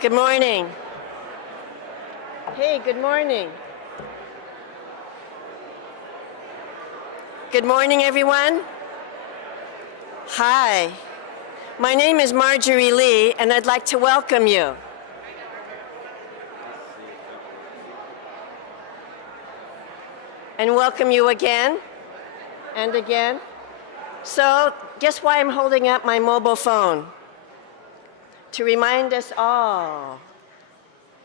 Good morning. Hey, good morning. Good morning, everyone. Hi. My name is Marjorie Lee, and I'd like to welcome you. And welcome you again and again. So, guess why I'm holding up my mobile phone? To remind us all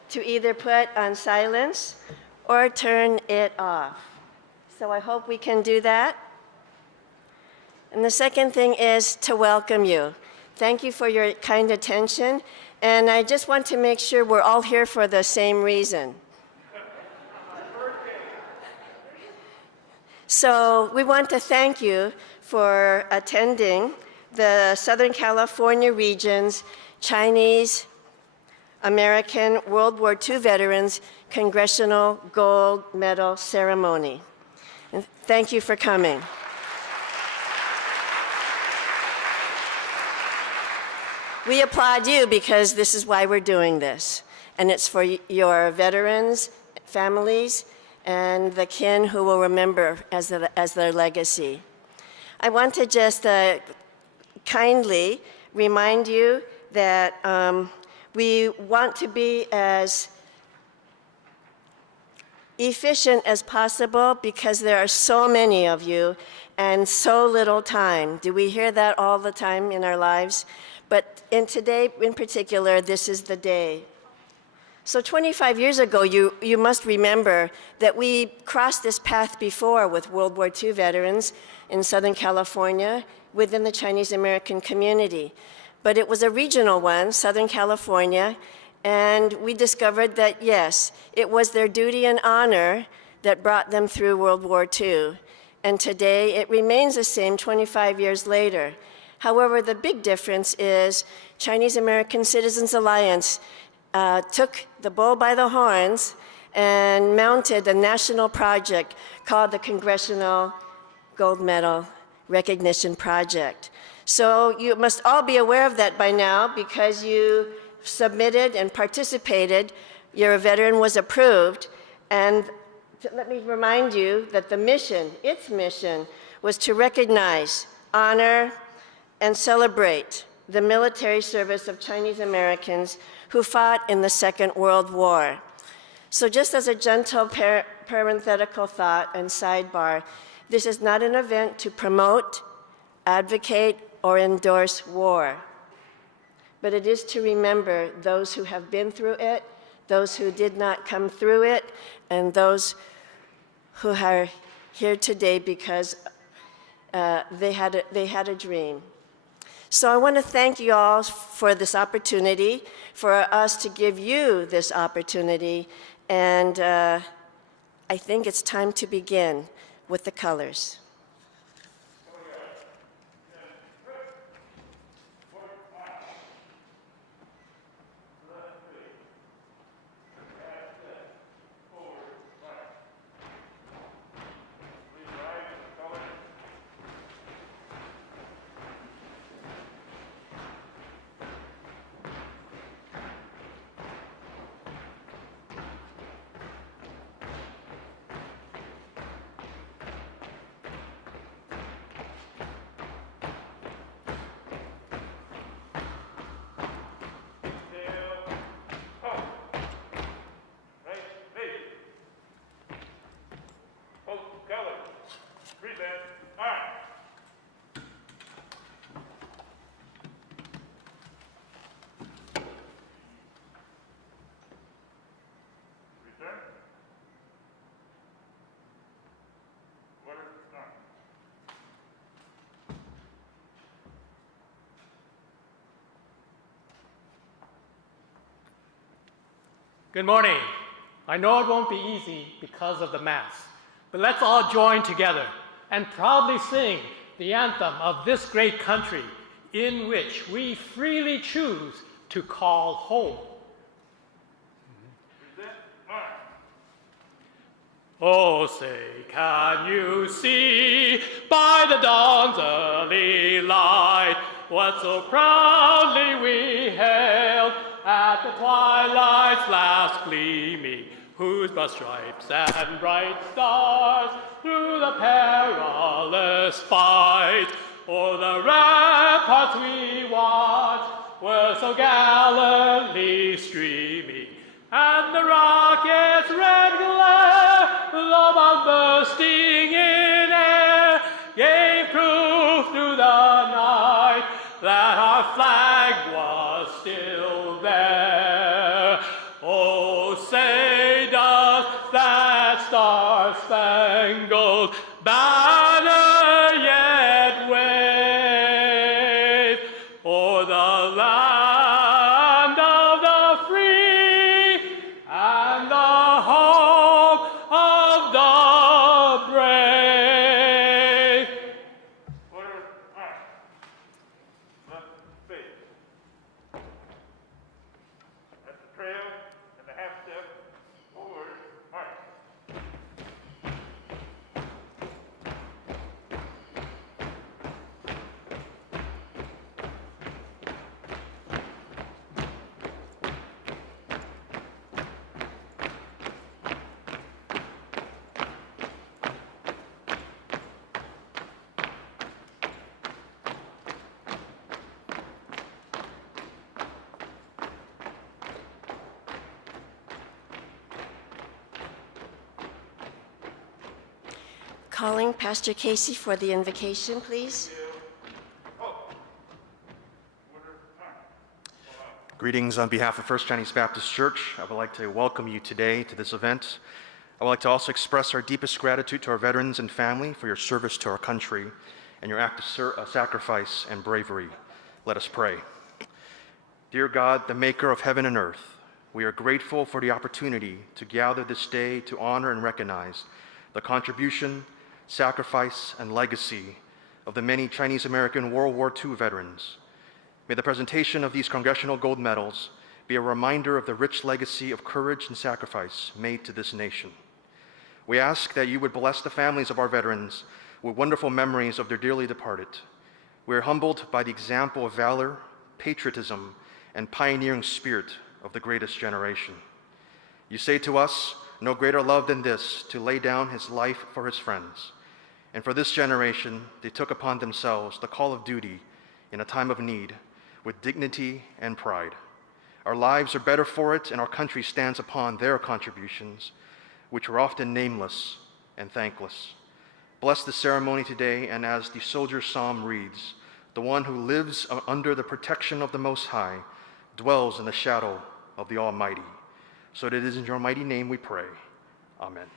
to either put on silence or turn it off. So I hope we can do that. And the second thing is to welcome you. Thank you for your kind attention. And I just want to make sure we're all here for the same reason. So we want to thank you for attending the Southern California region's Chinese American World War II Veterans Congressional Gold Medal Ceremony. And thank you for coming. We applaud you because this is why we're doing this. And it's for your veterans, families, and the kin who will remember as their legacy. I want to just kindly remind you that we want to be as efficient as possible because there are so many of you and so little time. Do we hear that all the time in our lives? But today in particular, this is the day. So 25 years ago, you must remember that we crossed this path before with World War II veterans in Southern California within the Chinese American community. But it was a regional one, Southern California, and we discovered that, yes, it was their duty and honor that brought them through World War II. And today, it remains the same 25 years later. However, the big difference is Chinese American Citizens Alliance took the bull by the horns and mounted a national project called the Congressional Gold Medal Recognition Project. So you must all be aware of that by now because you submitted and participated, your veteran was approved, and let me remind you that the mission, its mission, was to recognize, honor, and celebrate the military service of Chinese Americans who fought in the Second World War. So just as a gentle parenthetical thought and sidebar, this is not an event to promote, advocate, or endorse war, but it is to remember those who have been through it, those who did not come through it, and those who are here today because they had a dream. So I want to thank you all for this opportunity, for us to give you this opportunity, and I think it's time to begin with the colors. Good morning. I know it won't be easy because of the Mass, but let's all join together and proudly sing the anthem of this great country in which we freely choose to call home. Oh, say, can you see by the dawn's early light what so proudly we hailed at the twilight's last gleaming, whose broad stripes and bright stars through the perilous fight o'er the ramparts we watched were so gallantly streaming, and the rocket's red glare, the bomb bursting in air, gave proof through the night that our flag was still there. Oh, say does that star-spangled banner yet wave o'er the land of the free and the home of the brave? Order, march. Left, face. At the trail and the half step. Forward, march. Calling Pastor Casey for the invocation, please. Greetings on behalf of First Chinese Baptist Church. I would like to welcome you today to this event. I would like to also express our deepest gratitude to our veterans and family for your service to our country and your act of sacrifice and bravery. Let us pray. Dear God, the maker of heaven and earth, we are grateful for the opportunity to gather this day to honor and recognize the contribution, sacrifice, and legacy of the many Chinese American World War II veterans. May the presentation of these Congressional Gold Medals be a reminder of the rich legacy of courage and sacrifice made to this nation. We ask that you would bless the families of our veterans with wonderful memories of their dearly departed. We are humbled by the example of valor, patriotism, and pioneering spirit of the greatest generation. You say to us, no greater love than this, to lay down his life for his friends. And for this generation, they took upon themselves the call of duty in a time of need with dignity and pride. Our lives are better for it, and our country stands upon their contributions, which were often nameless and thankless. Bless the ceremony today, and as the soldier's psalm reads, the one who lives under the protection of the Most High dwells in the shadow of the Almighty. So that it is in your mighty name we pray. Amen.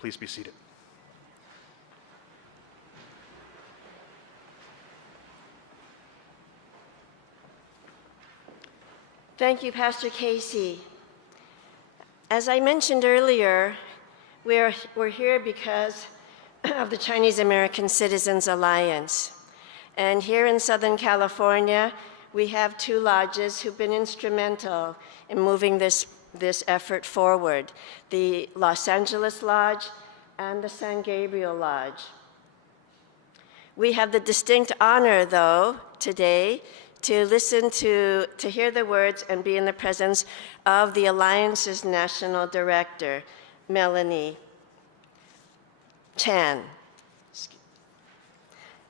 Please be seated. Thank you, Pastor Casey. As I mentioned earlier, we're here because of the Chinese American Citizens Alliance. And here in Southern California, we have two lodges who've been instrumental in moving this effort forward, the Los Angeles Lodge and the San Gabriel Lodge. We have the distinct honor, though, today to listen to hear the words and be in the presence of the Alliance's National Director, Melanie Chan.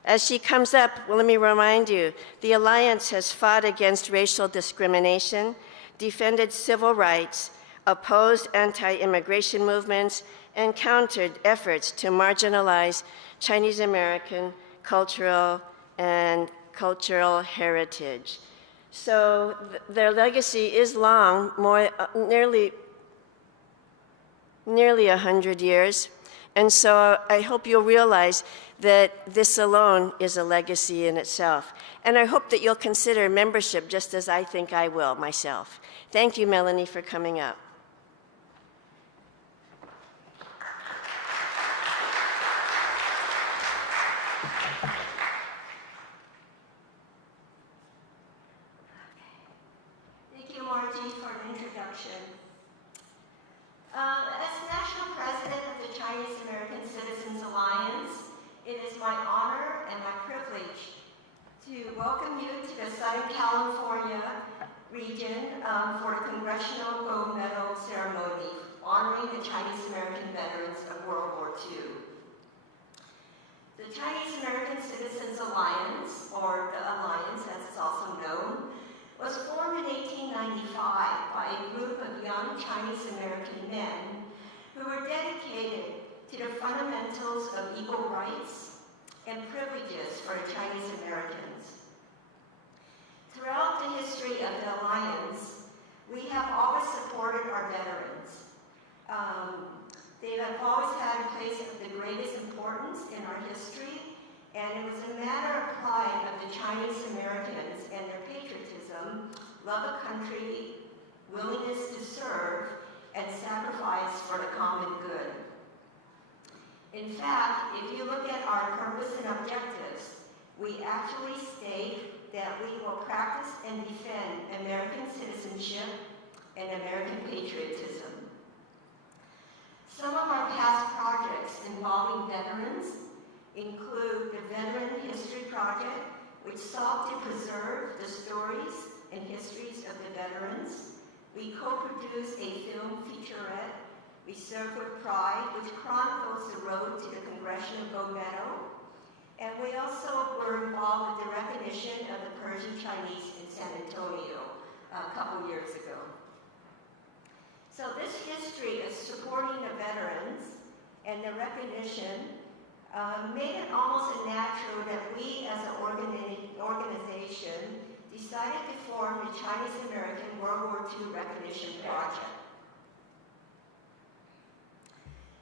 As she comes up, well, let me remind you, the Alliance has fought against racial discrimination, defended civil rights, opposed anti-immigration movements, and countered efforts to marginalize Chinese American cultural heritage. So their legacy is long, nearly 100 years. And so I hope you'll realize that this alone is a legacy in itself. And I hope that you'll consider membership just as I think I will myself. Thank you, Melanie, for coming up. Thank you, Margie, for the introduction. As National President of the Chinese American Citizens Alliance, it is my honor and my privilege to welcome you to the Southern California region Congressional Gold Medal ceremony honoring the Chinese American veterans of World War II. The Chinese American Citizens Alliance, or the Alliance as it's also known, was formed in 1895 by a group of young Chinese American men who were dedicated to the fundamentals of equal rights and privileges for Chinese Americans. Throughout the history of the Alliance, we have always supported our veterans. They have always had a place of the greatest importance in our history, and it was a matter of pride of the Chinese Americans and their patriotism, love of country, willingness to serve, and sacrifice for the common good. In fact, if you look at our purpose and objectives, we actually state that we will practice and defend American citizenship and American patriotism. Some of our past projects involving veterans include the Veteran History Project, which sought to preserve the stories and histories of the veterans. We co-produced a film featurette, We Serve with Pride, which chronicles the road to the Congressional Gold Medal. And we also were involved with the recognition of the Persian Chinese in San Antonio a couple years ago. So this history of supporting the veterans and the recognition made it almost natural that we as an organization decided to form the Chinese American World War II Recognition Project.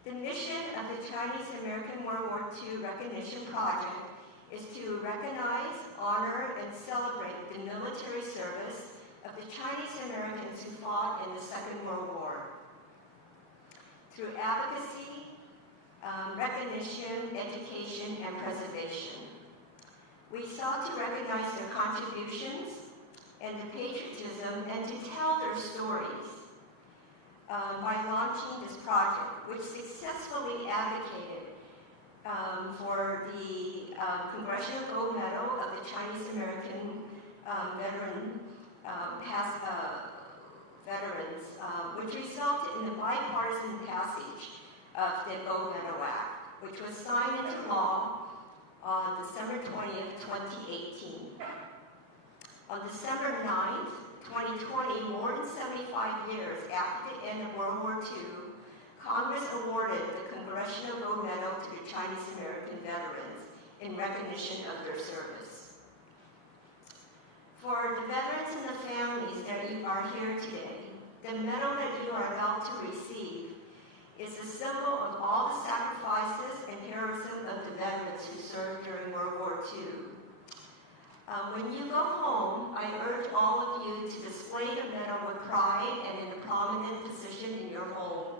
The mission of the Chinese American World War II Recognition Project is to recognize, honor, and celebrate the military service of the Chinese Americans who fought in the Second World War. Through advocacy, recognition, education, and preservation. We sought to recognize their contributions and the patriotism and to tell their stories by launching this project, which successfully advocated for the Congressional Gold Medal of the Chinese American veterans, which resulted in the bipartisan passage of the Gold Medal Act, which was signed into law on December 20th, 2018. On December 9th, 2020, more than 75 years after the end of World War II, Congress awarded the Congressional Gold Medal to the Chinese American veterans in recognition of their service. For the veterans and the families that are here today, the medal that you are about to receive is a symbol of all the sacrifices and heroism of the veterans who served during World War II. When you go home, I urge all of you to display the medal with pride and in a prominent position in your home.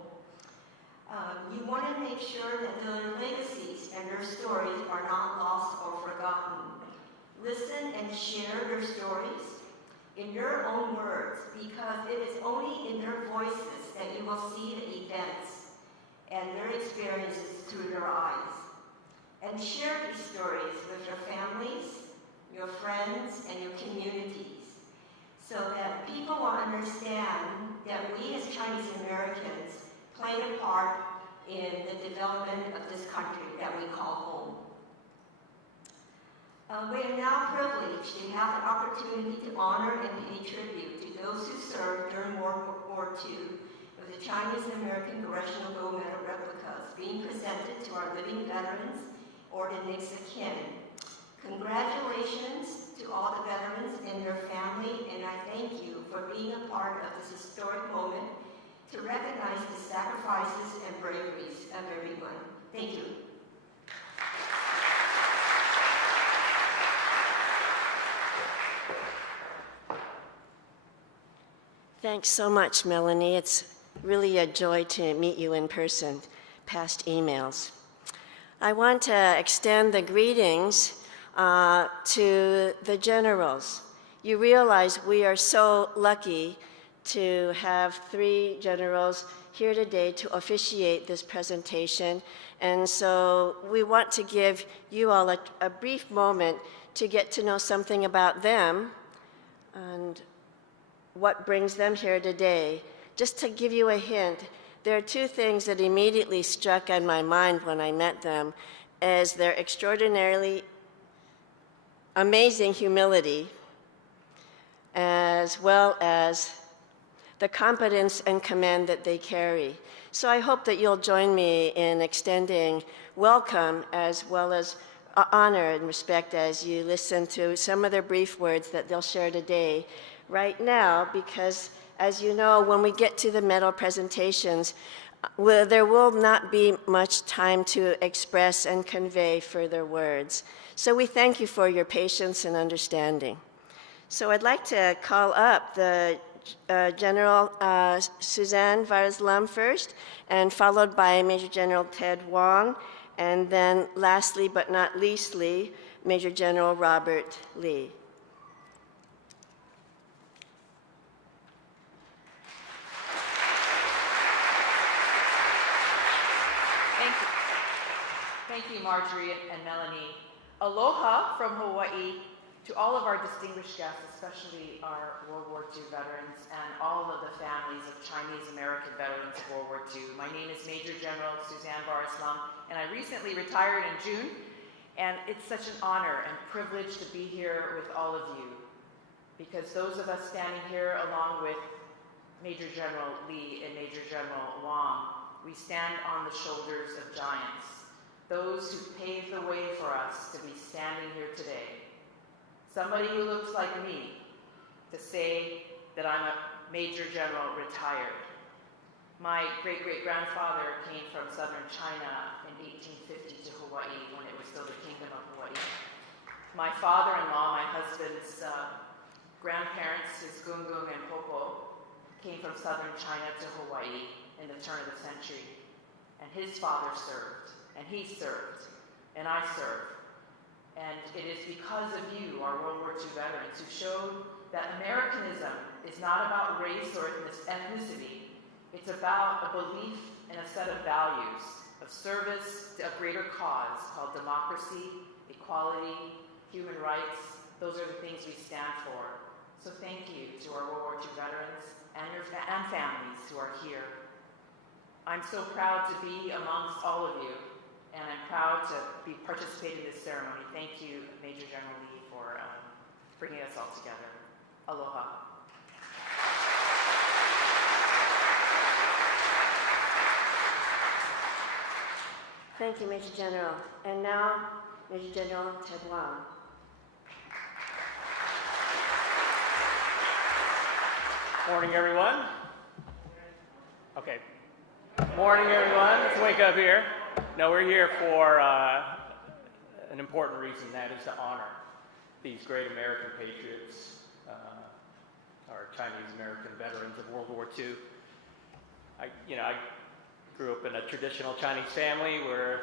You want to make sure that their legacies and their stories are not lost or forgotten. Listen and share their stories in your own words, because it is only in their voices that you will see the events and their experiences through their eyes. And share these stories with your families, your friends, and your communities, so that people will understand that we as Chinese Americans played a part in the development of this country that we call home. We are now privileged to have the opportunity to honor and pay tribute to those who served during World War II with the Chinese American Congressional Gold Medal replicas being presented to our living veterans or the next of kin. Congratulations to all the veterans and their family, and I thank you for being a part of this historic moment to recognize the sacrifices and braveries of everyone. Thank you. Thanks so much, Melanie. It's really a joy to meet you in person, past emails. I want to extend the greetings to the generals. You realize we are so lucky to have 3 generals here today to officiate this presentation. And so we want to give you all a brief moment to get to know something about them. And what brings them here today. Just to give you a hint, there are two things that immediately struck on my mind when I met them, as their extraordinarily amazing humility, as well as the competence and command that they carry. So I hope that you'll join me in extending welcome as well as honor and respect as you listen to some of their brief words that they'll share today. Right now, because as you know, when we get to the medal presentations, there will not be much time to express and convey further words. So we thank you for your patience and understanding. So I'd like to call up the General Suzanne Vares-Lum first, and followed by Major General Ted Wong, and then lastly but not leastly, Major General Robert Lee. Thank you, Marjorie and Melanie. Aloha from Hawaii to all of our distinguished guests, especially our World War II veterans and all of the families of Chinese American veterans of World War II. My name is Major General Suzanne Vares-Lum, and I recently retired in June, and it's such an honor and privilege to be here with all of you, because those of us standing here along with Major General Lee and Major General Wong, we stand on the shoulders of giants, those who paved the way for us to be standing here today. Somebody who looks like me to say that I'm a Major General retired. My great-great-grandfather came from southern China in 1850 to Hawaii when it was still the Kingdom of Hawaii. My father-in-law, my husband's grandparents, his Gungung and Popo, came from southern China to Hawaii in the turn of the century. And his father served, and he served, and I served. And it is because of you, our World War II veterans, who showed that Americanism is not about race or ethnicity. It's about a belief and a set of values of service to a greater cause called democracy, equality, human rights. Those are the things we stand for. So thank you to our World War II veterans and families who are here. I'm so proud to be amongst all of you, and I'm proud to be participating in this ceremony. Thank you, Major General Lee, for bringing us all together. Aloha. Thank you, Major General. And now, Major General Ted Wong. Morning, everyone. Okay. Morning, everyone. Let's wake up here. No, we're here for an important reason, that is to honor these great American patriots, our Chinese American veterans of World War II. I grew up in a traditional Chinese family where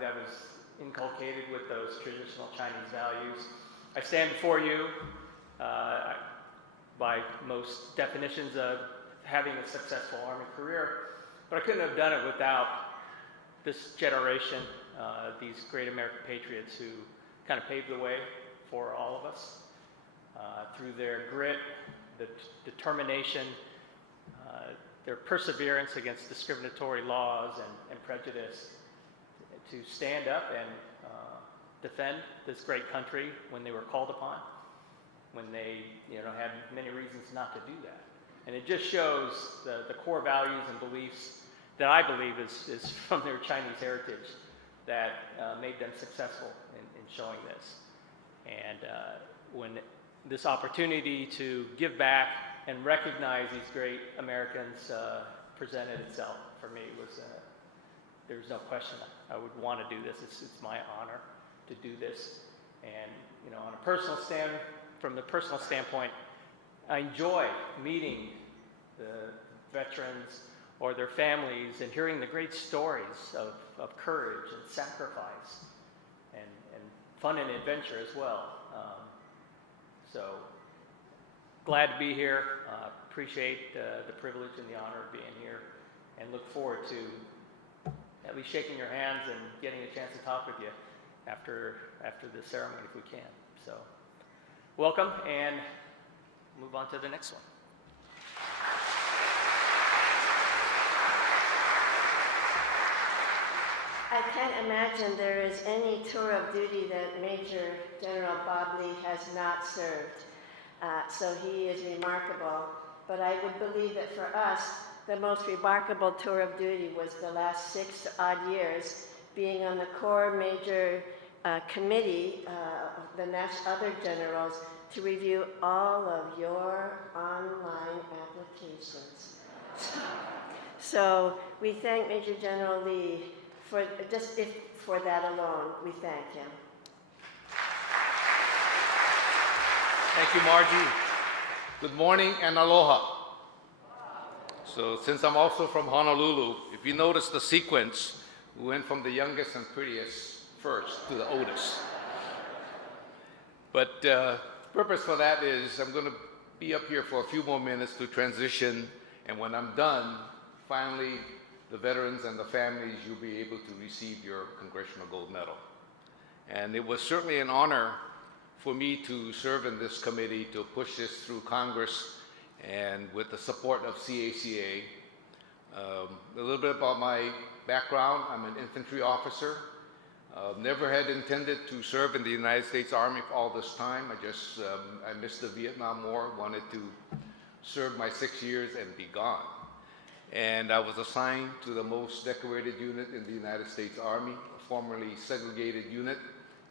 that was inculcated with those traditional Chinese values. I stand before you by most definitions of having a successful Army career, but I couldn't have done it without this generation, these great American patriots who kind of paved the way for all of us through their grit, the determination, their perseverance against discriminatory laws and prejudice, to stand up and defend this great country when they were called upon, when they had many reasons not to do that. And it just shows the core values and beliefs that I believe is from their Chinese heritage that made them successful in showing this. And when this opportunity to give back and recognize these great Americans presented itself for me, there's no question I would want to do this. It's my honor to do this. And on a from the personal standpoint, I enjoy meeting the veterans or their families and hearing the great stories of courage and sacrifice and fun and adventure as well. So glad to be here. Appreciate the privilege and the honor of being here, and look forward to at least shaking your hands and getting a chance to talk with you after the ceremony if we can. So welcome, and move on to the next one. I can't imagine there is any tour of duty that Major General Bob Lee has not served. So he is remarkable. But I would believe that for us, the most remarkable tour of duty was the last 6 odd years, being on the Corps Major Committee, the other generals, to review all of your online applications. So we thank Major General Lee for for that alone. We thank him. Thank you, Margie. Good morning and aloha. So since I'm also from Honolulu, if you notice the sequence, we went from the youngest and prettiest first to the oldest. But purpose for that is I'm going to be up here for a few more minutes to transition, and when I'm done, finally, the veterans and the families, you'll be able to receive your Congressional Gold Medal. And it was certainly an honor for me to serve in this committee to push this through Congress and with the support of C.A.C.A. A little bit about my background. I'm an infantry officer. Never had intended to serve in the United States Army for all this time. I missed the Vietnam War, wanted to serve my 6 years and be gone. And I was assigned to the most decorated unit in the United States Army, a formerly segregated unit,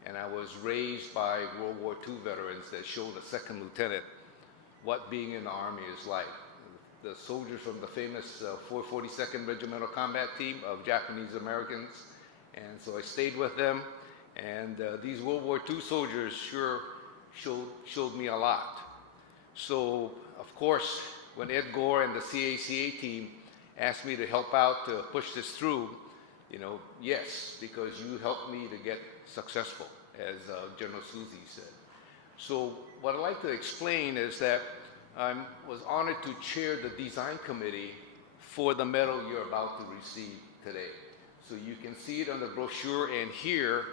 and I was raised by World War II veterans that showed a second lieutenant what being in the Army is like. The soldiers from the famous 442nd Regimental Combat Team of Japanese Americans, and so I stayed with them, and these World War II soldiers sure showed me a lot. So, of course, when Ed Gore and the C.A.C.A. team asked me to help out to push this through, yes, because you helped me to get successful, as General Suzy said. So what I'd like to explain is that I was honored to chair the design committee for the medal you're about to receive today. So you can see it on the brochure and here,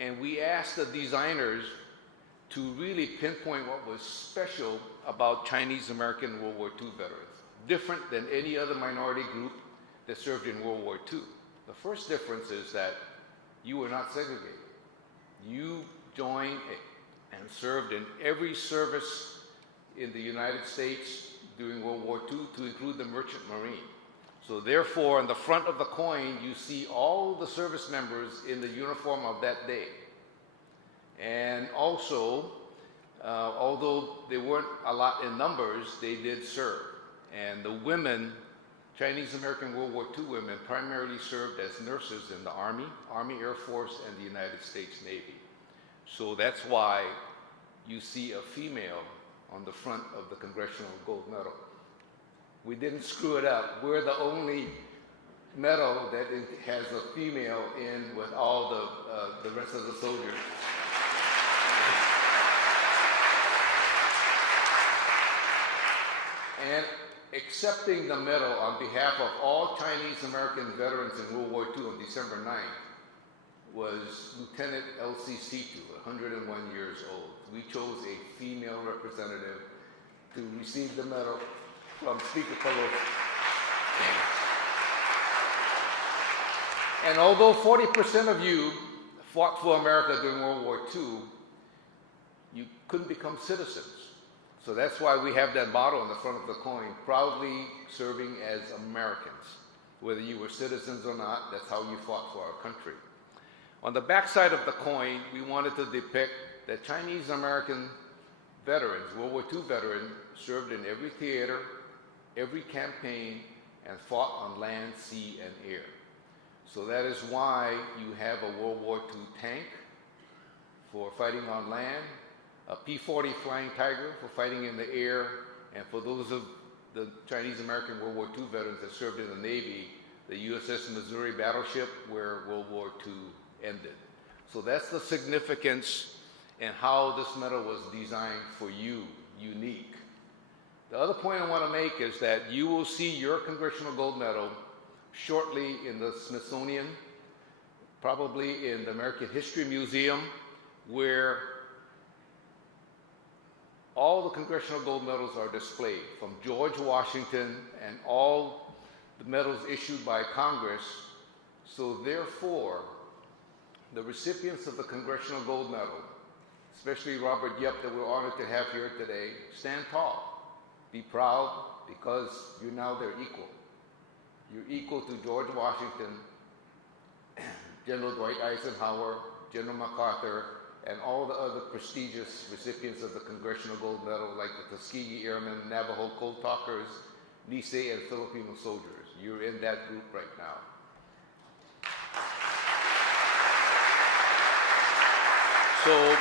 and we asked the designers to really pinpoint what was special about Chinese American World War II veterans, different than any other minority group that served in World War II. The first difference is that you were not segregated. You joined and served in every service in the United States during World War II, to include the Merchant Marine. So therefore, on the front of the coin, you see all the service members in the uniform of that day. And also, although they weren't a lot in numbers, they did serve. And the women, Chinese American World War II women, primarily served as nurses in the Army, Army Air Force, and the United States Navy. So that's why you see a female on the front of the Congressional Gold Medal. We didn't screw it up. We're the only medal that has a female in with all the rest of the soldiers. And accepting the medal on behalf of all Chinese American veterans in World War II on December 9th was Lieutenant L.C. Situ, 101 years old. We chose a female representative to receive the medal from Speaker Pelosi. And although 40% of you fought for America during World War II, you couldn't become citizens. So that's why we have that motto on the front of the coin, proudly serving as Americans. Whether you were citizens or not, that's how you fought for our country. On the back side of the coin, we wanted to depict that Chinese American veterans, World War II veterans, served in every theater, every campaign, and fought on land, sea, and air. So that is why you have a World War II tank for fighting on land, a P-40 Flying Tiger for fighting in the air, and for those of the Chinese American World War II veterans that served in the Navy, the USS Missouri battleship where World War II ended. So that's the significance and how this medal was designed for you, unique. The other point I want to make is that you will see your Congressional Gold Medal shortly in the Smithsonian, probably in the American History Museum, where all the Congressional Gold Medals are displayed, from George Washington and all the medals issued by Congress So therefore, the recipients of the Congressional Gold Medal, especially Robert Yep that we're honored to have here today, stand tall. Be proud because you're now their equal. You're equal to George Washington, General Dwight Eisenhower, General MacArthur, and all the other prestigious recipients of the Congressional Gold Medal like the Tuskegee Airmen, Navajo Cold Talkers, Nisei, and Filipino soldiers. You're in that group right now. So,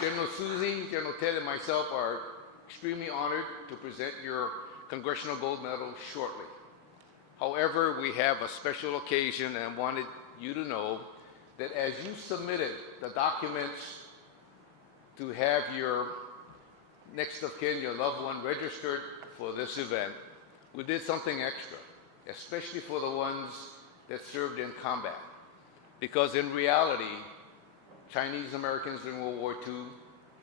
General Susie, General Ted, and myself are extremely honored to present your Congressional Gold Medal shortly. However, we have a special occasion and I wanted you to know that as you submitted the documents to have your next of kin, your loved one, registered for this event, we did something extra, especially for the ones that served in combat. Because in reality, Chinese Americans in World War II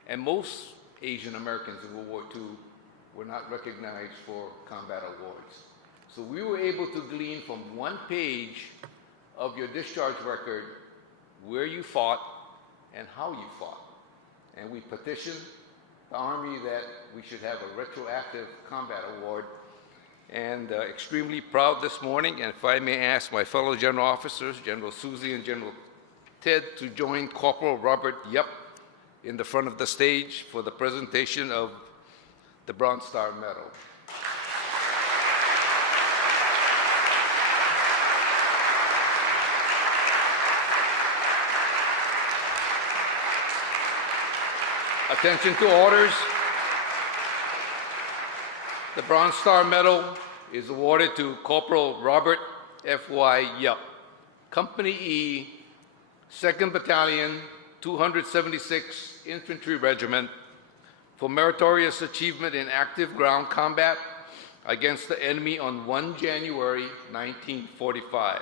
and most Asian Americans in World War II were not recognized for combat awards. So we were able to glean from one page of your discharge record where you fought and how you fought. And we petitioned the Army that we should have a retroactive combat award. And extremely proud this morning, and if I may ask my fellow general officers, General Susie and General Ted, to join Corporal Robert Yep in the front of the stage for the presentation of the Bronze Star Medal. Attention to orders. The Bronze Star Medal is awarded to Corporal Robert F.Y. Yup, Company E, 2nd Battalion, 276th Infantry Regiment, for meritorious achievement in active ground combat against the enemy on 1 January 1945.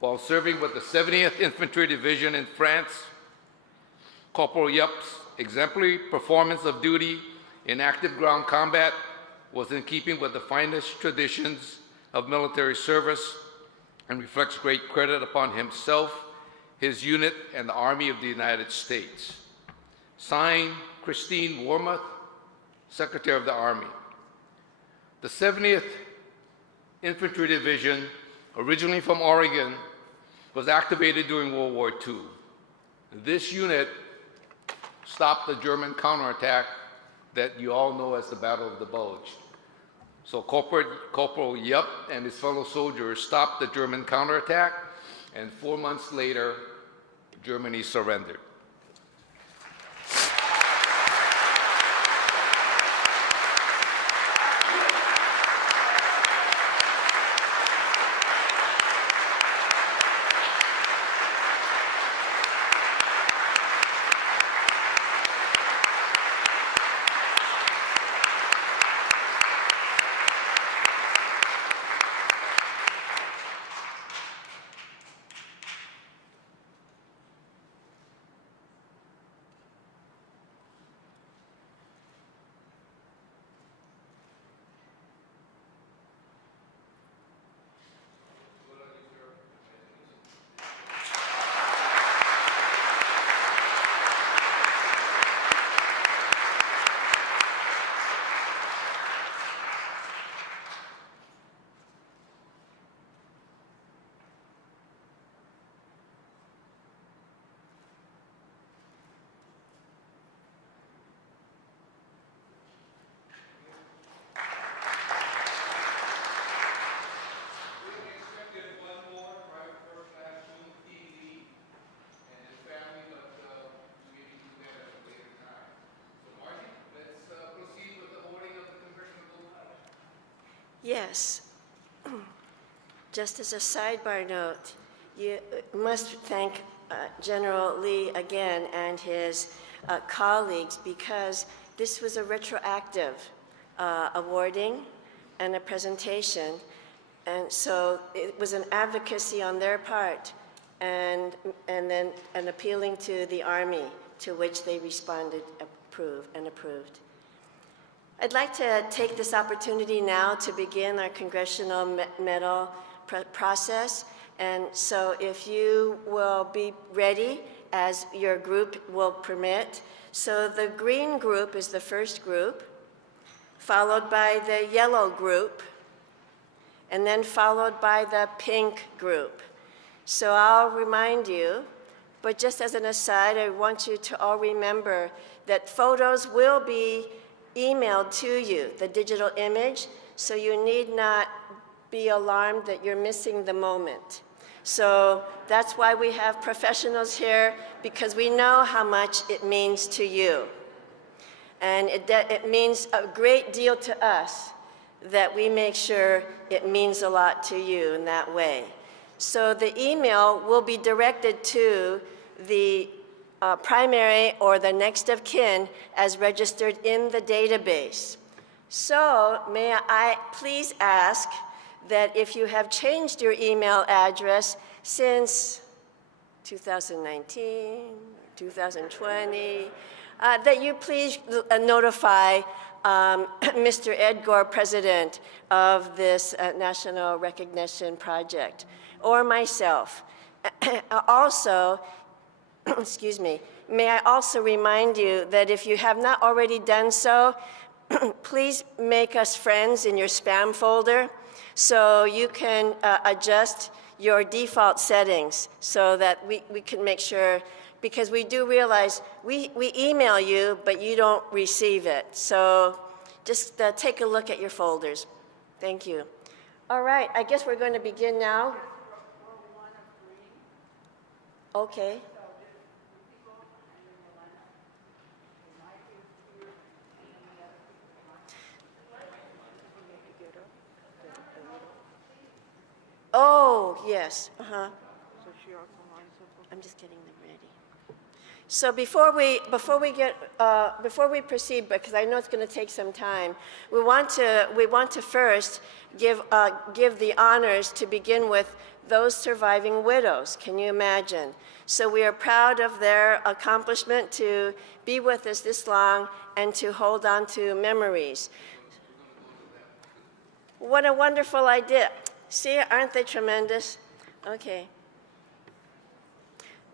While serving with the 70th Infantry Division in France, Corporal Yup's exemplary performance of duty in active ground combat was in keeping with the finest traditions of military service and reflects great credit upon himself, his unit, and the Army of the United States. Signed, Christine Wormuth, Secretary of the Army. The 70th Infantry Division, originally from Oregon, was activated during World War II. This unit stopped the German counterattack that you all know as the Battle of the Bulge. So Corporal Yup and his fellow soldiers stopped the German counterattack, and 4 months later, Germany surrendered. Yes. Just as a sidebar note, you must thank General Lee again and his colleagues, because this was a retroactive awarding and a presentation, and so it was an advocacy on their part, and then an appealing to the Army, to which they responded, approved. I'd like to take this opportunity now to begin our Congressional Medal process, And so if you will be ready as your group will permit. So the green group is the first group, followed by the yellow group, and then followed by the pink group. So I'll remind you, but just as an aside, I want you to all remember that photos will be emailed to you, the digital image, so you need not be alarmed that you're missing the moment. So that's why we have professionals here, because we know how much it means to you. And it means a great deal to us that we make sure it means a lot to you in that way. So the email will be directed to the primary or the next of kin as registered in the database. So may I please ask that if you have changed your email address since 2019, 2020, that you please notify Mr. Edgar, president of this National Recognition Project, or myself. Also, excuse me, may I also remind you that if you have not already done so, please make us friends in your spam folder so you can adjust your default settings so that we can make sure, because we do realize we email you, but you don't receive it. So just take a look at your folders. Thank you. All right, I guess we're going to begin now. Okay. Oh, yes. I'm just getting them ready. So before we proceed, because I know it's going to take some time, we want to first give the honors to begin with those surviving widows. Can you imagine? So we are proud of their accomplishment to be with us this long and to hold on to memories. What a wonderful idea. See, aren't they tremendous? Okay.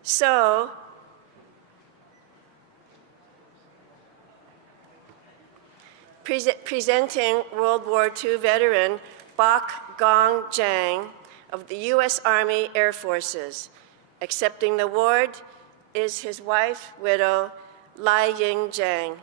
So, presenting World War II veteran Bok Gong Jang of the U.S. Army Air Forces. Accepting the award is his wife, widow, Lai Ying Jang.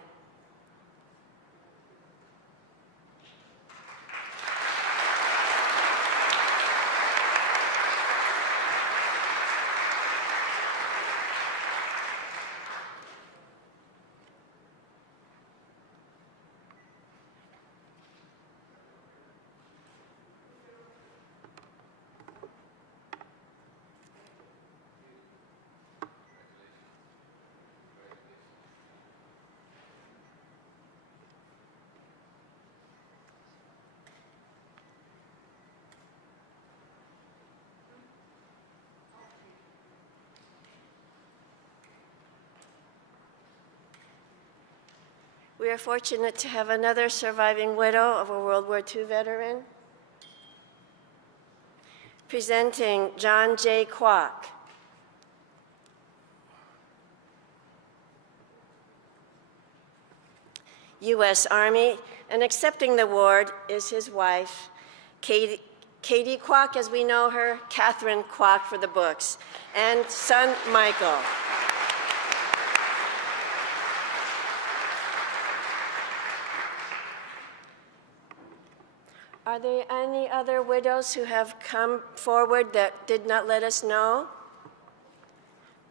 We are fortunate to have another surviving widow of a World War II veteran. Presenting John J. Kwok. U.S. Army, and accepting the award is his wife, Katie Kwok, as we know her, Catherine Kwok for the books, and son, Michael. Are there any other widows who have come forward that did not let us know?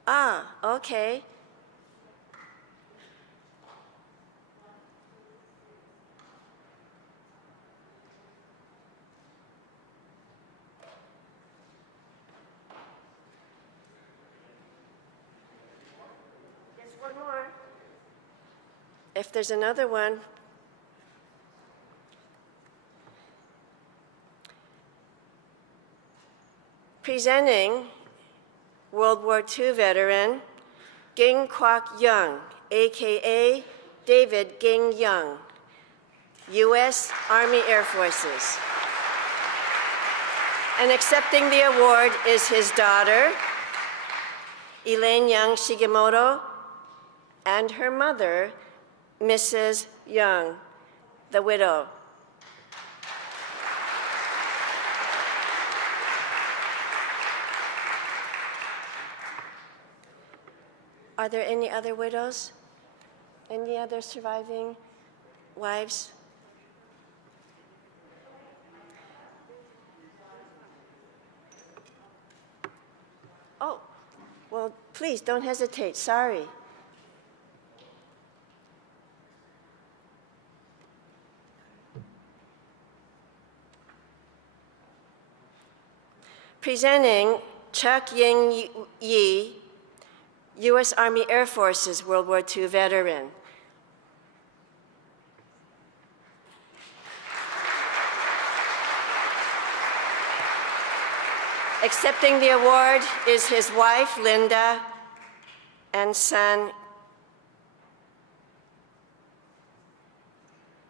Ah, okay. Just one more. If there's another one. Presenting World War II veteran Ging Kwok Young, a.k.a. David Ging Young, U.S. Army Air Forces. And accepting the award is his daughter, Elaine Young Shigemoto, and her mother, Mrs. Young, the widow. Are there any other widows? Any other surviving wives? Oh, well, please don't hesitate. Sorry. Presenting Chuck Ying Yi, U.S. Army Air Forces World War II veteran. Accepting the award is his wife, Linda, and son,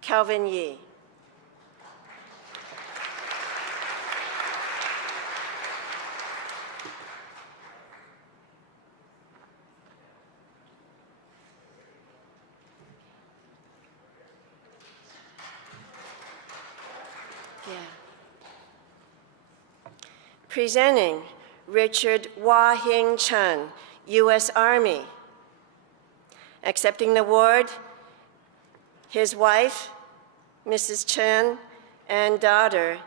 Calvin Yi. Presenting Richard Wah Hing Chun, U.S. Army. Accepting the award, his wife, Mrs. Chun, and daughter,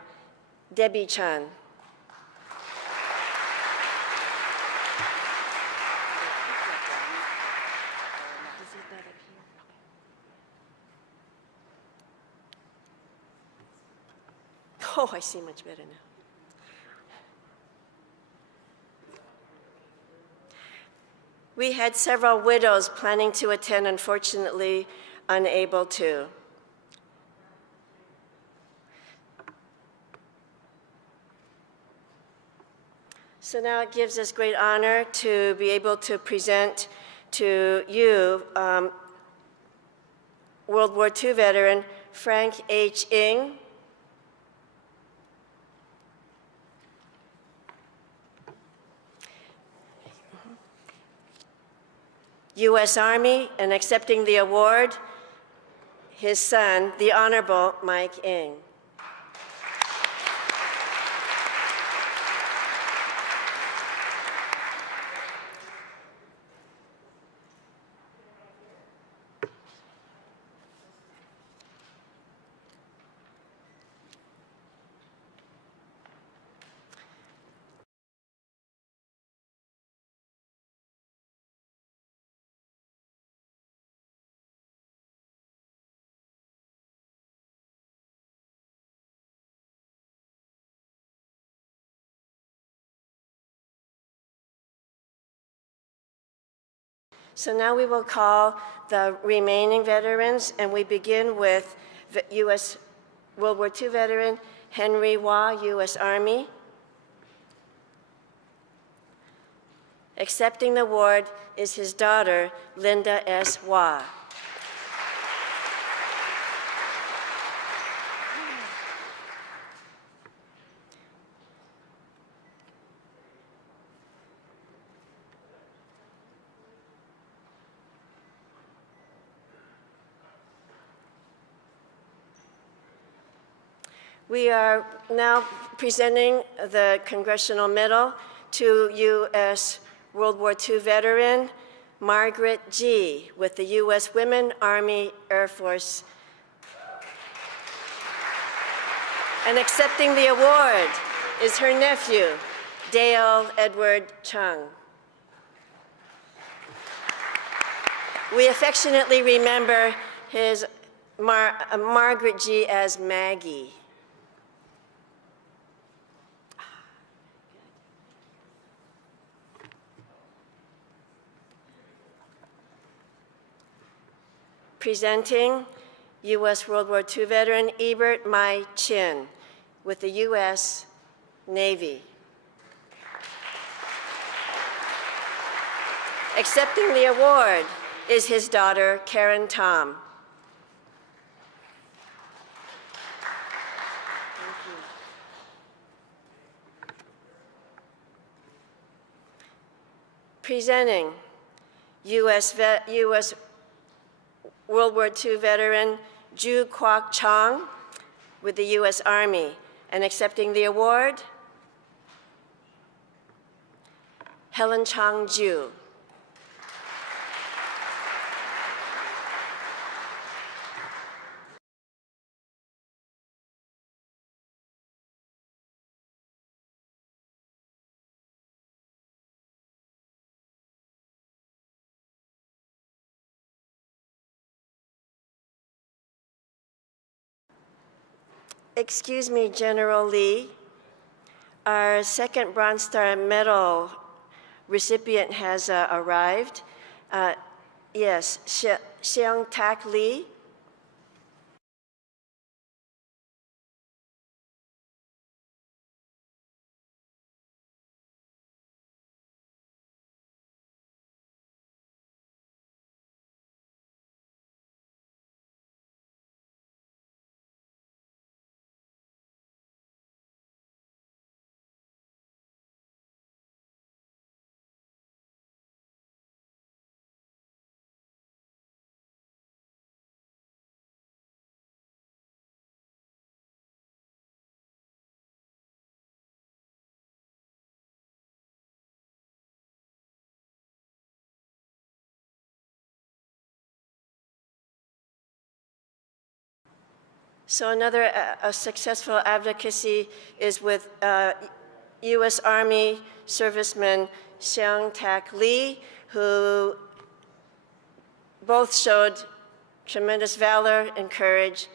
Debbie Chun. Oh, I see much better now. We had several widows planning to attend, unfortunately unable to. So now it gives us great honor to be able to present to you World War II veteran Frank H. Ng. U.S. Army, and accepting the award, his son, the Honorable Mike Ng. So now we will call the remaining veterans, and we begin with U.S. World War II veteran Henry Wah, U.S. Army. Accepting the award is his daughter, Linda S. Wah. We are now presenting the Congressional Medal to U.S. World War II veteran Margaret G. with the U.S. Women Army Air Force. And accepting the award is her nephew, Dale Edward Chung. We affectionately remember his Margaret G. as Maggie. Presenting U.S. World War II veteran Ebert Mai Chin with the U.S. Navy. Accepting the award is his daughter, Karen Tom. Presenting U.S. World War II veteran Ju Kwok Chong with the U.S. Army. And accepting the award, Helen Chong Ju. Excuse me, General Lee. Our second Bronze Star Medal recipient has arrived. Yes, Seong Tak Lee. So another a successful advocacy is with U.S. Army serviceman Seong Tak Lee, who both showed tremendous valor and courage.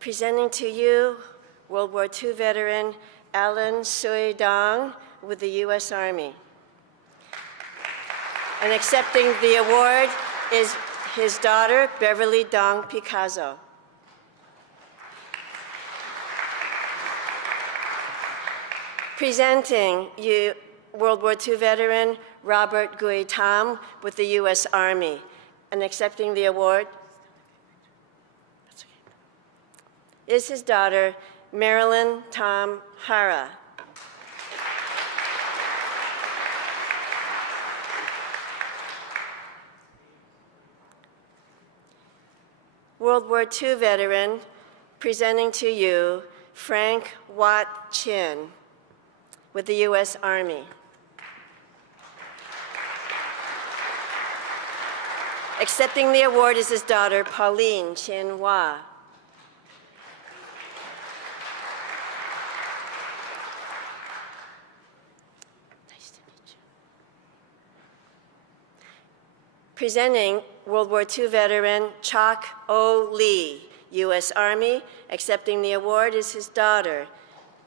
Presenting to you World War II veteran Alan Sui Dong with the U.S. Army. And accepting the award is his daughter, Beverly Dong Picasso. Presenting you World War II veteran Robert Gui Tam with the U.S. Army. And accepting the award is his daughter, Marilyn Tom Hara. World War II veteran, presenting to you Frank Watt Chin with the U.S. Army. Accepting the award is his daughter, Pauline Chin Hua. Presenting World War II veteran Chok O. Lee, U.S. Army. Accepting the award is his daughter,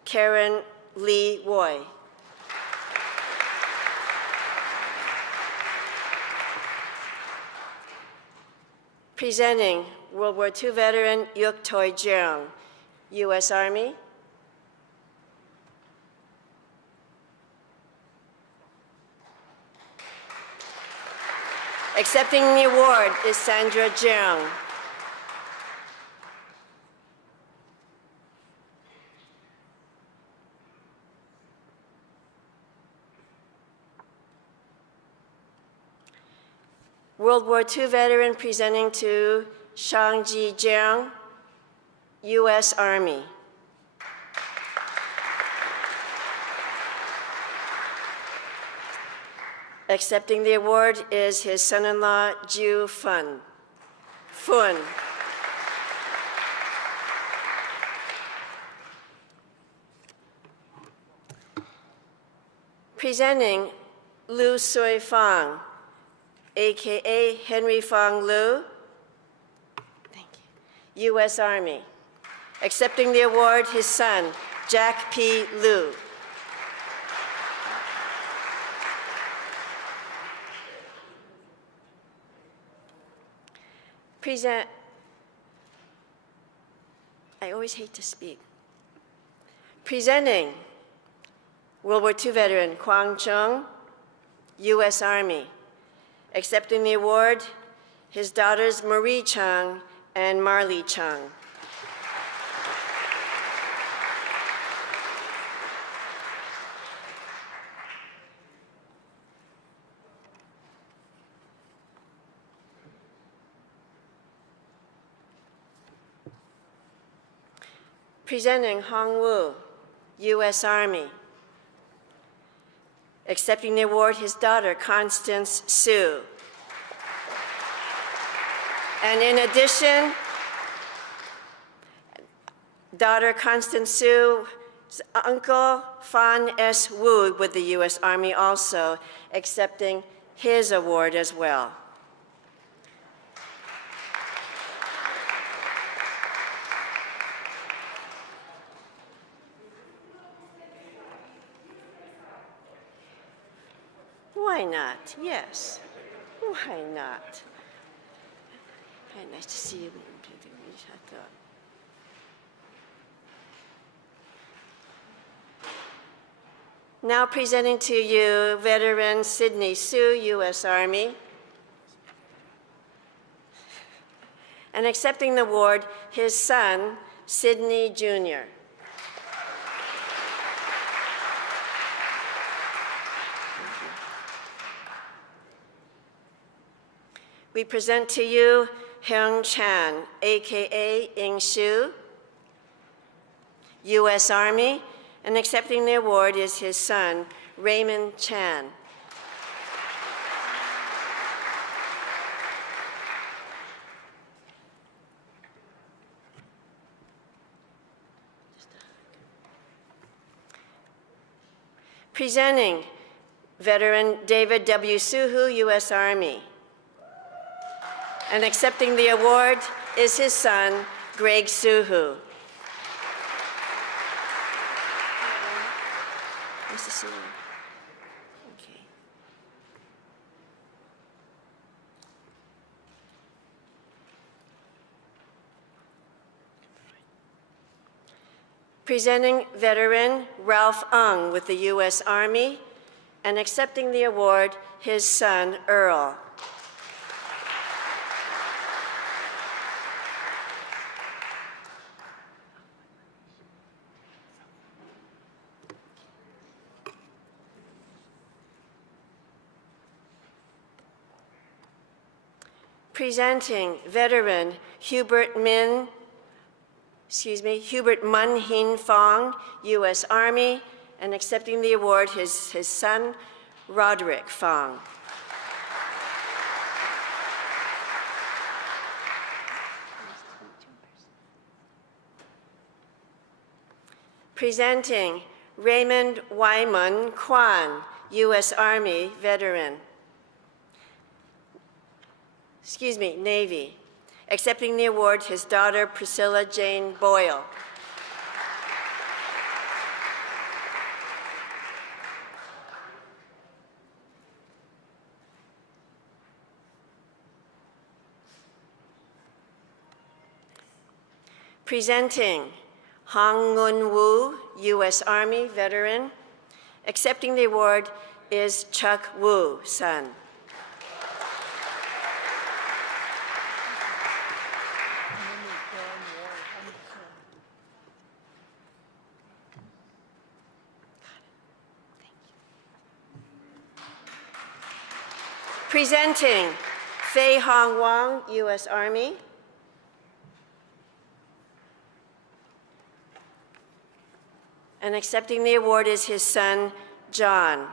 Karen Lee Woy. Presenting World War II veteran Yuk Toi Jeong, U.S. Army. Accepting the award is Sandra Jeong. World War II veteran presenting to Shangji Jeong, U.S. Army. Accepting the award is his son-in-law, Ju Fun. Presenting Lu Sui Fang, A.K.A. Henry Fang Lu, U.S. Army. Accepting the award, his son, Jack P. Lu. I always hate to speak. Presenting World War II veteran Kwang Chung, U.S. Army. Accepting the award, his daughters Marie Chung and Marley Chung. Presenting Hong Wu, U.S. Army. Accepting the award, his daughter, Constance Sue. And in addition, daughter Constance Sue's uncle, Fan S. Wu, with the U.S. Army, also accepting his award as well. Why not? Yes. Why not? Hi, nice to see you. Now presenting to you veteran Sidney Sue, U.S. Army. And accepting the award, his son, Sidney Jr. We present to you Hyung Chan, A.K.A. Ing Shu, U.S. Army, and accepting the award is his son, Raymond Chan. Presenting veteran David W. Suhu, U.S. Army. And accepting the award is his son, Greg Suhu. Nice to see you. Okay. Presenting veteran Ralph Ung with the U.S. Army, and accepting the award, his son, Earl. Presenting veteran Hubert Mun Hin Fong, U.S. Army, and accepting the award, his son, Roderick Fong. Presenting Raymond Wyman Kwan, U.S. Army veteran. Navy. Accepting the award, his daughter Priscilla Jane Boyle. Presenting Hong Ngun Woo, U.S. Army veteran. Accepting the award is Chuck Woo, son. Presenting Fei Hong Wong, U.S. Army. And accepting the award is his son, John.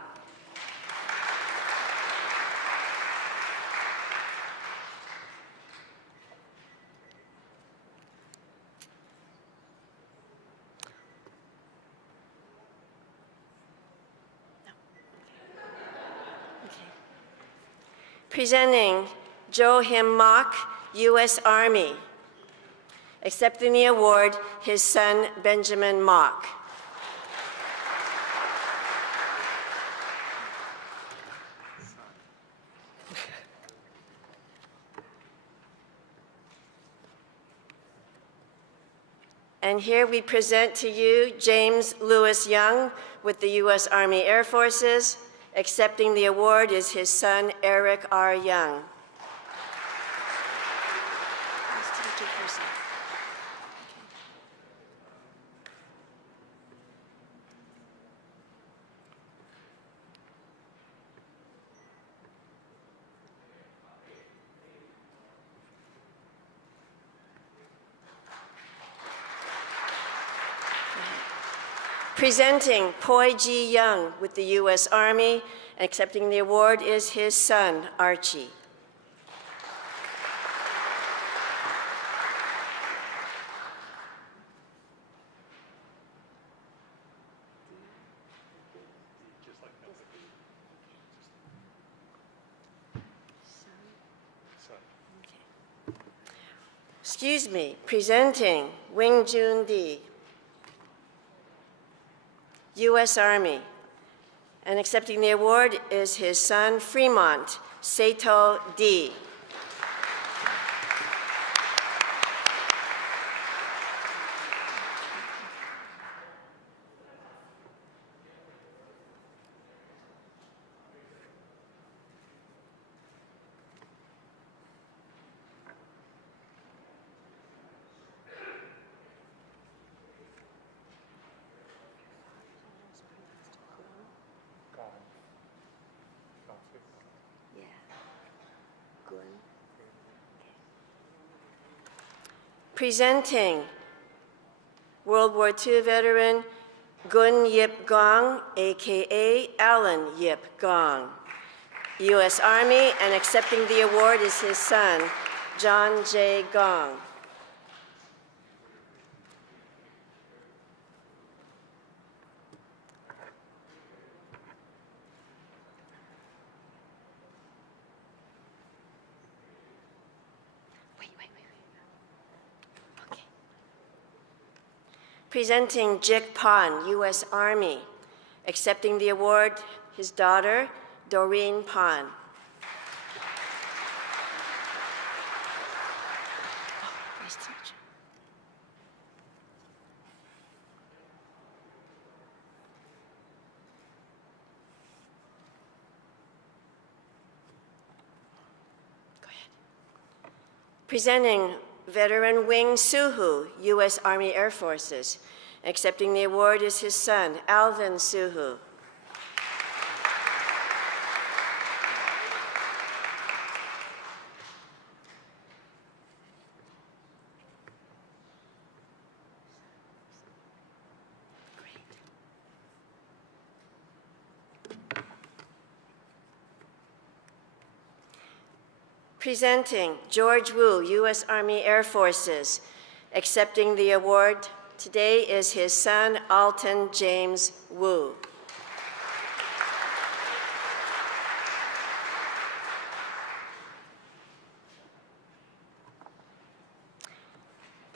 Presenting Jo Him Mok, U.S. Army. Accepting the award, his son, Benjamin Mok. And here we present to you James Lewis Young with the U.S. Army Air Forces. Accepting the award is his son, Eric R. Young. Presenting Poi Ji Young with the U.S. Army. Accepting the award is his son, Archie. Presenting Wing Jun Dee, U.S. Army. And accepting the award is his son, Fremont Sato D. Presenting World War II veteran Gun Yip Gong, a.k.a. Alan Yip Gong, U.S. Army, and accepting the award is his son, John J. Gong. Presenting Jik Pan, U.S. Army. Accepting the award, his daughter, Doreen Pan. Oh, nice to meet you. Go ahead. Presenting veteran Wing Suhu, U.S. Army Air Forces. Accepting the award is his son, Alvin Suhu. Presenting George Wu, U.S. Army Air Forces. Accepting the award today is his son, Alton James Wu.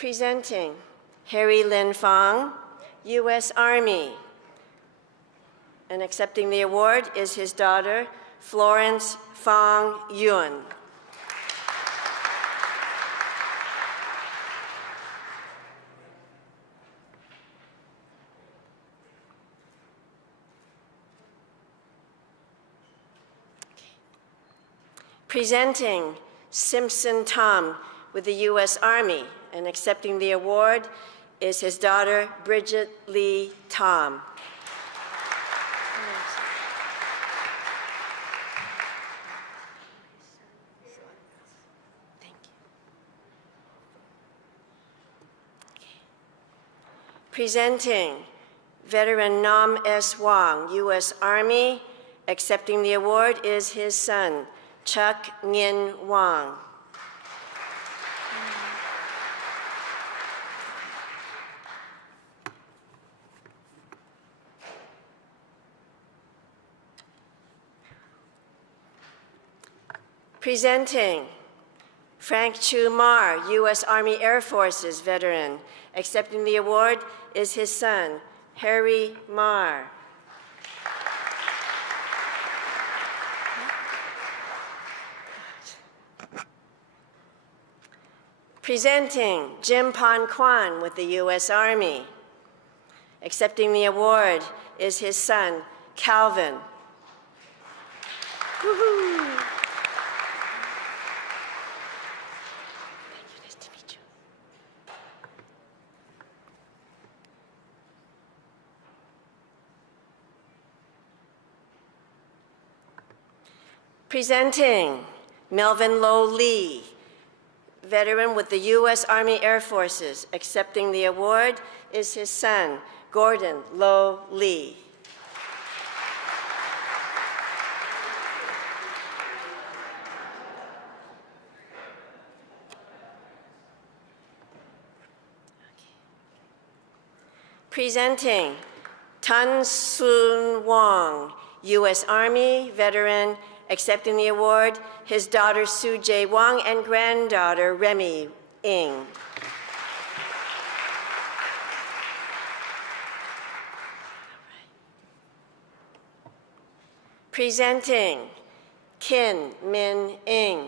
Presenting Harry Lin Fong, U.S. Army. And accepting the award is his daughter, Florence Fong Yun. Presenting Simpson Tom with the U.S. Army, and accepting the award is his daughter, Bridget Lee Tom. Presenting veteran Nam S. Wong, U.S. Army. Accepting the award is his son, Chuck Ngin Wong. Presenting Frank Chu Mar, U.S. Army Air Forces veteran. Accepting the award is his son, Harry Mar. Presenting Jim Pon Kwan with the U.S. Army. Accepting the award is his son, Calvin. Woohoo! Nice to meet you. Presenting Melvin Lo Lee, veteran with the U.S. Army Air Forces. Accepting the award is his son, Gordon Lo Lee. Presenting Tan Soon Wong, U.S. Army veteran. Accepting the award, his daughter Sue J. Wong and granddaughter Remy Ng. Presenting Kin Min Ng,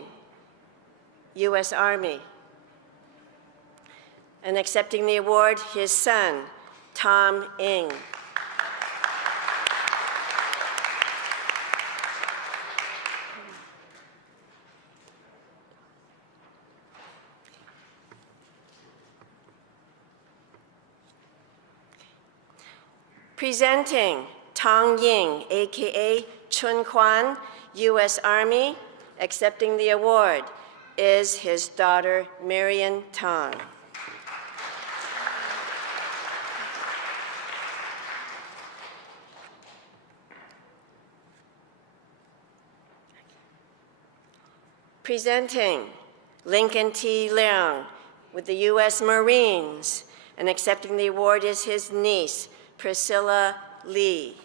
U.S. Army. And accepting the award, his son, Tom Ng. Presenting Tong Ying, A.K.A. Chun Kwan, U.S. Army. Accepting the award is his daughter, Marion Tong. Presenting Lincoln T. Leung with the U.S. Marines, and accepting the award is his niece, Priscilla Lee.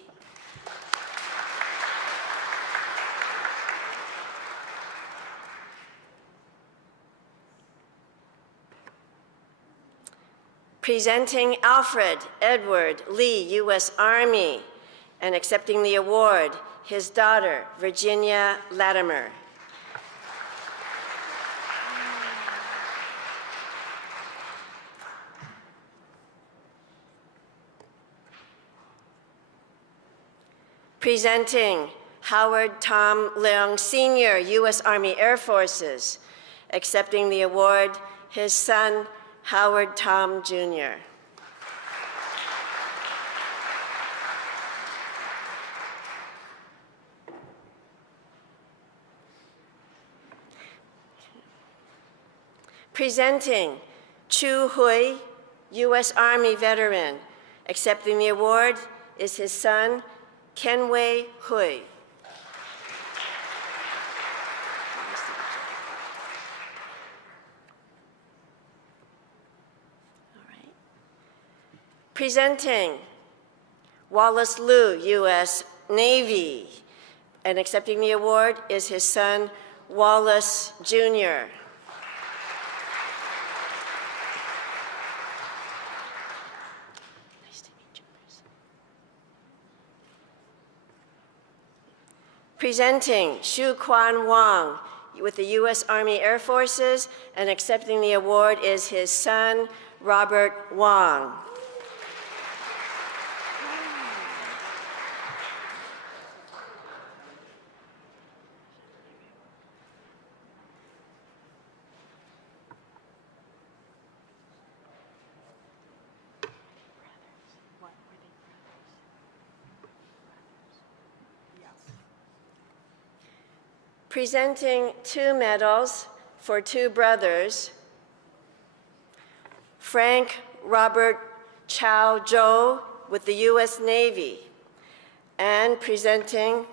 Presenting Alfred Edward Lee, U.S. Army, and accepting the award, his daughter, Virginia Latimer. Presenting Howard Tom Leung Sr., U.S. Army Air Forces. Accepting the award, his son, Howard Tom Jr. Presenting Chu Hui, U.S. Army veteran. Accepting the award is his son, Kenwei Hui. All right. Presenting Wallace Liu, U.S. Navy, and accepting the award is his son, Wallace Jr. Presenting Shu Quan Wong with the U.S. Army Air Forces, and accepting the award is his son, Robert Wong. Presenting 2 medals for 2 brothers, Frank Robert Chow Zhou with the U.S. Navy, and presenting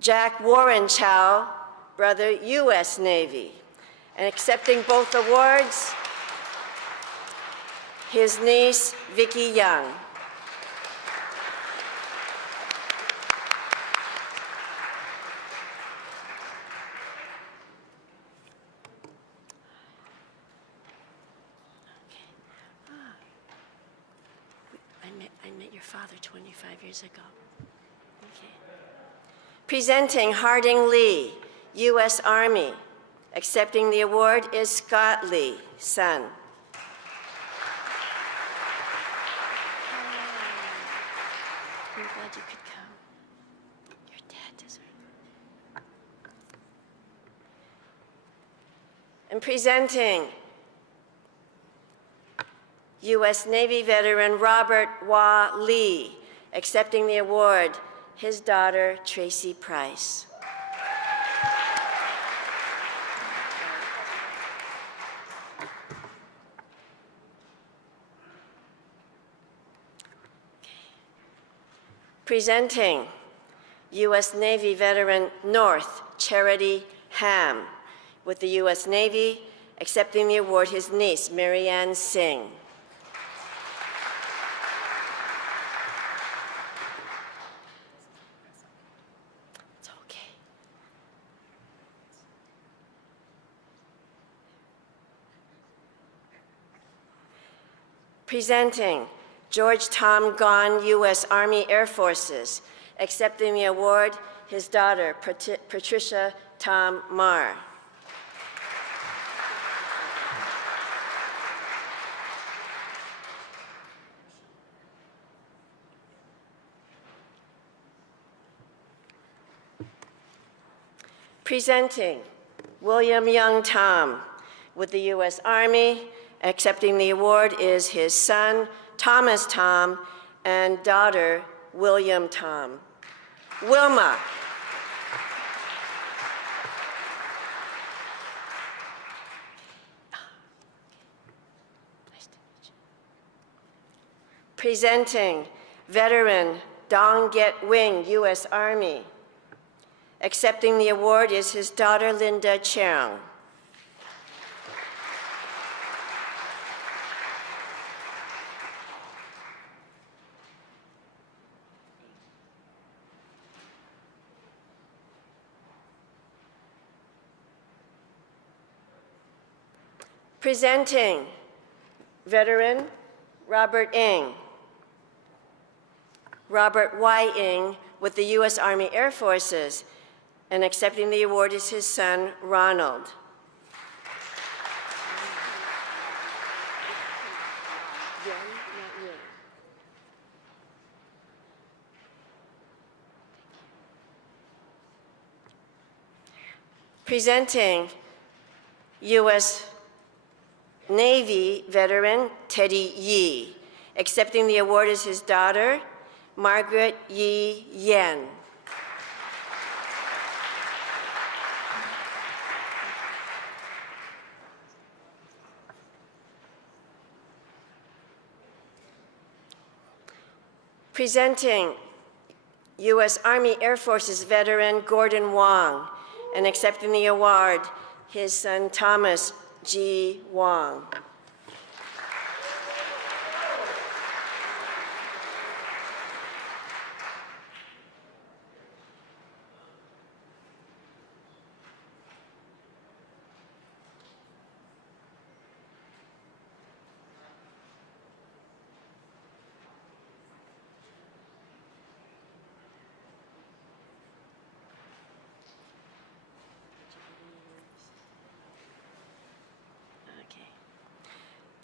Jack Warren Chow, brother, U.S. Navy. And accepting both awards, his niece, Vicki Young. I met your father 25 years ago. Okay. Presenting Harding Lee, U.S. Army. Accepting the award is Scott Lee, son. I'm glad you could come. Your dad deserves it. And presenting U.S. Navy veteran Robert Wah Lee, accepting the award, his daughter, Tracy Price. Presenting U.S. Navy veteran North Charity Ham with the U.S. Navy, accepting the award, his niece, Marianne Singh. It's okay. Presenting George Tom Gahn, U.S. Army Air Forces, accepting the award, his daughter, Patricia Tom Marr. Presenting William Young Tom with the U.S. Army, accepting the award is his son, Thomas Tom, and daughter, William Tom. Wilma. Nice to meet you. Presenting veteran Dong Get Wing, U.S. Army. Accepting the award is his daughter, Linda Cheung. Presenting veteran Robert Ng. Robert Y. Ng with the U.S. Army Air Forces, and accepting the award is his son, Ronald. Presenting U.S. Navy veteran Teddy Yee. Accepting the award is his daughter, Margaret Yi Yen. Presenting U.S. Army Air Forces veteran Gordon Wong, and accepting the award, his son Thomas G. Wong.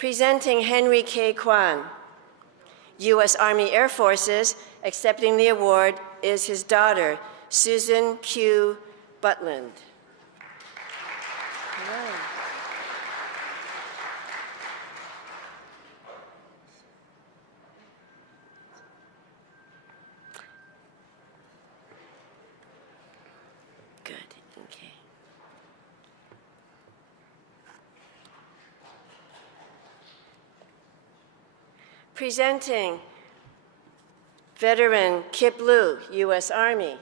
Presenting Henry K. Kwan, U.S. Army Air Forces. Accepting the award is his daughter, Susan Q. Butland. Hello. Good, okay. Presenting veteran Kip Liu, U.S. Army.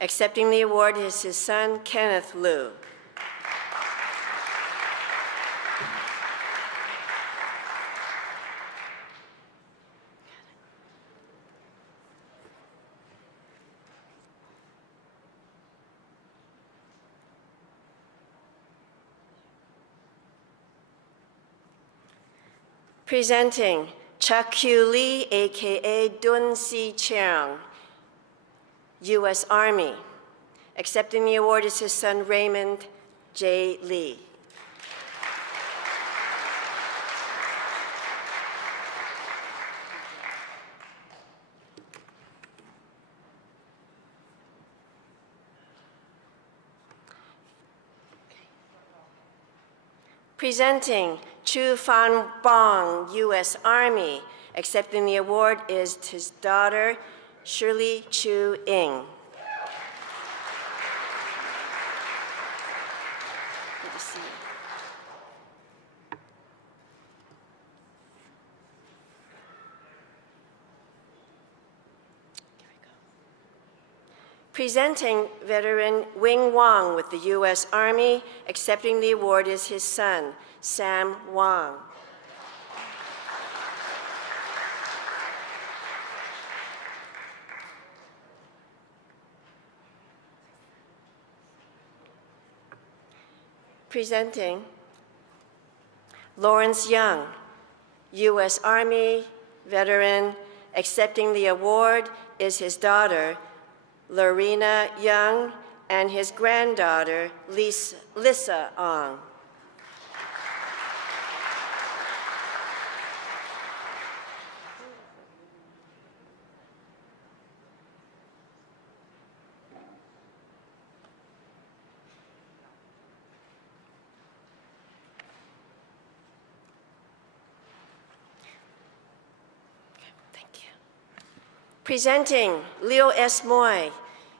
Accepting the award is his son, Kenneth Liu. Presenting Chuck Q. Lee, a.k.a. Dun Si Cheong, U.S. Army. Accepting the award is his son, Raymond J. Lee. Presenting Chu Fan Bong, U.S. Army. Accepting the award is his daughter, Shirley Chu Ing. Good to see you. Here we go. Presenting veteran Wing Wong with the U.S. Army. Accepting the award is his son, Sam Wong. Presenting Lawrence Young, U.S. Army veteran. Accepting the award is his daughter, Lorena Young, and his granddaughter, Lissa Ong. Presenting Leo S. Moy,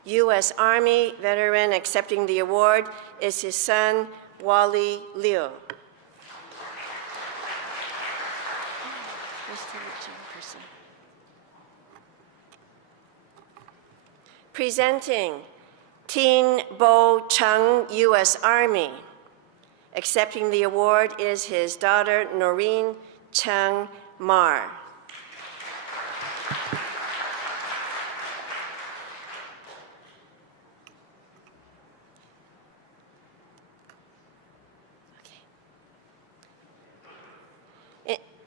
U.S. Army veteran. Accepting the award is his son, Wally Leo. Nice to meet you in person. Presenting Tin Bo Chung, U.S. Army. Accepting the award is his daughter, Noreen Chung Mar.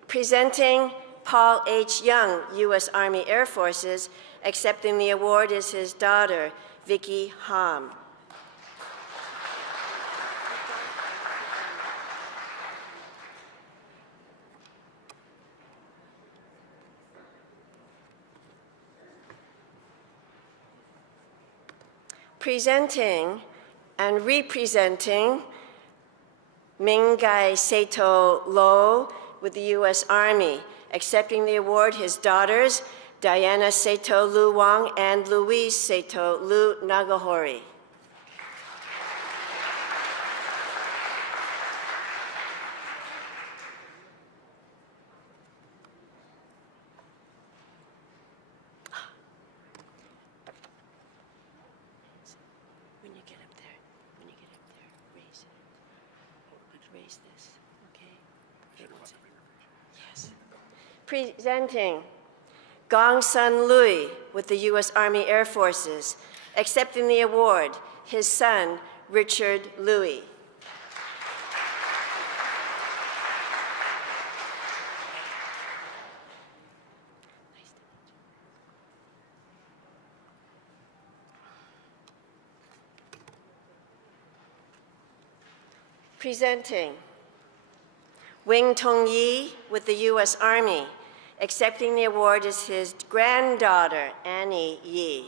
Presenting Paul H. Young, U.S. Army Air Forces. Accepting the award is his daughter, Vicky Ham. Presenting and representing Mingai Seto Lo with the U.S. Army. Accepting the award, his daughters, Diana Seto Lu Wong and Louise Seto Lu Nagahori. When you get up there, raise it. But raise this, okay? Yes. Presenting Gong Sun Lui with the U.S. Army Air Forces. Accepting the award, his son, Richard Louis. Presenting Wing Tong Yi with the U.S. Army. Accepting the award is his granddaughter, Annie Yi.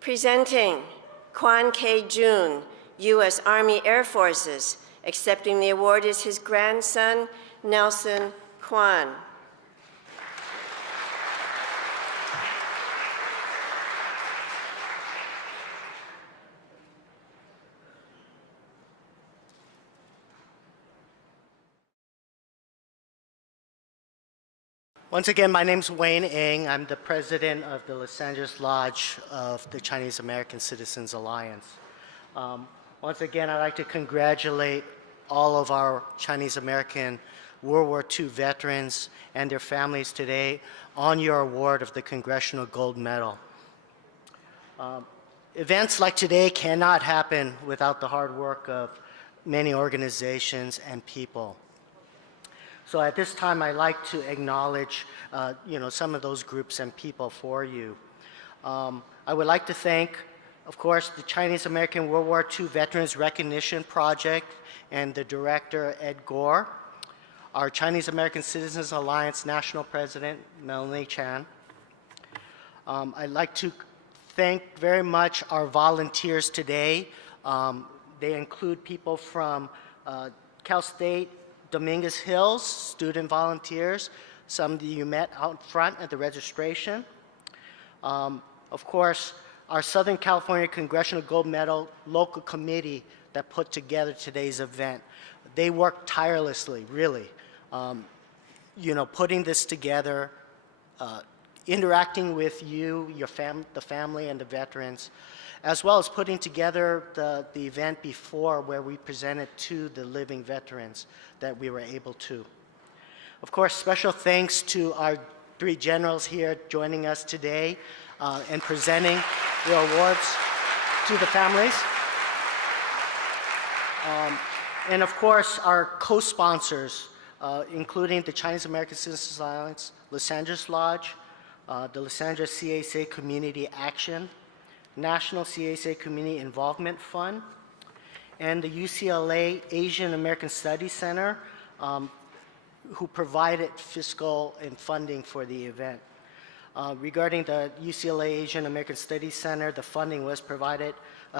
Presenting Kwan K. Jun, U.S. Army Air Forces. Accepting the award is his grandson, Nelson Kwan. Once again, my name's Wayne Ng. I'm the president of the Los Angeles Lodge of the Chinese American Citizens Alliance. Once again, I'd like to congratulate all of our Chinese American World War II veterans and their families today on your award of the Congressional Gold Medal. Events like today cannot happen without the hard work of many organizations and people. So at this time, I'd like to acknowledge some of those groups and people for you. I would like to thank, of course, the Chinese American World War II Veterans Recognition Project and the director, Ed Gore, our Chinese American Citizens Alliance National President, Melanie Chan. I'd like to thank very much our volunteers today. They include people from Cal State, Dominguez Hills, student volunteers, some that you met out front at the registration. Of course, our Southern California Congressional Gold Medal local committee that put together today's event. They worked tirelessly, really, putting this together, interacting with you, the family, and the veterans, as well as putting together the event before where we presented to the living veterans that we were able to. Of course, special thanks to our 3 generals here joining us today and presenting the awards to the families. And of course, our co-sponsors, including the Chinese American Citizens Alliance, Los Angeles Lodge, the Los Angeles C.A.C.A. Community Action, National C.A.C.A. Community Involvement Fund, and the UCLA Asian American Studies Center, who provided fiscal and funding for the event. Regarding the UCLA Asian American Studies Center, the funding was provided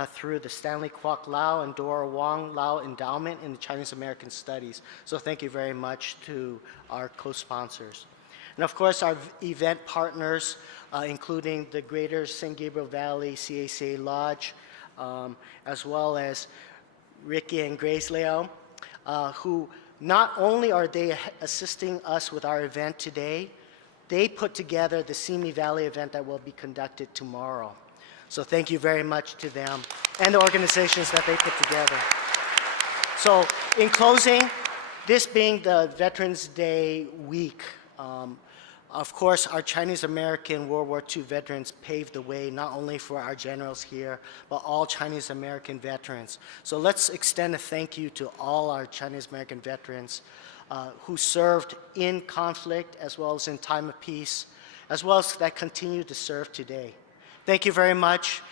through the Stanley Kwok Lau and Dora Wong Lau Endowment in the Chinese American Studies. So thank you very much to our co-sponsors. And of course, our event partners, including the Greater San Gabriel Valley C.A.C.A. Lodge, as well as Ricky and Grace Leo, who not only are they assisting us with our event today, they put together the Simi Valley event that will be conducted tomorrow. So thank you very much to them and the organizations that they put together. So in closing, this being the Veterans Day week, of course, our Chinese American World War II veterans paved the way not only for our generals here, but all Chinese American veterans. So let's extend a thank you to all our Chinese American veterans who served in conflict as well as in time of peace, as well as that continue to serve today. Thank you very much.